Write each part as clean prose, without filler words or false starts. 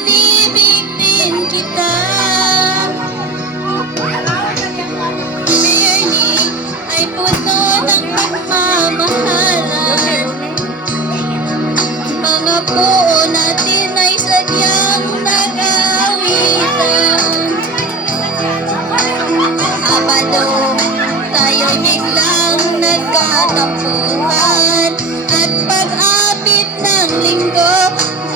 inibig din kita. Merly ay puno ng pagmamahalan. Mga buo natin ay sadyang nag-aawitan. Abalo, tayo'y biglang nagkatampuhan. At pag-apit ng linggo,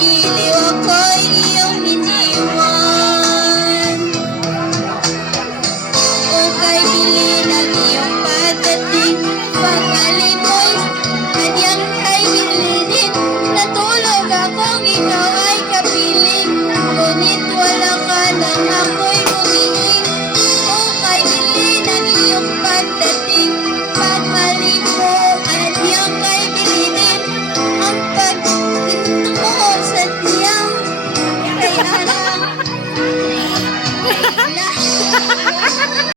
giliw ako'y iyong iniwan. Ukay bilin ang iyong pagdating, pangalim mo'y sadyang kay hilidin. Natulog akong ikaw ay kapiling, ngunit wala ka nang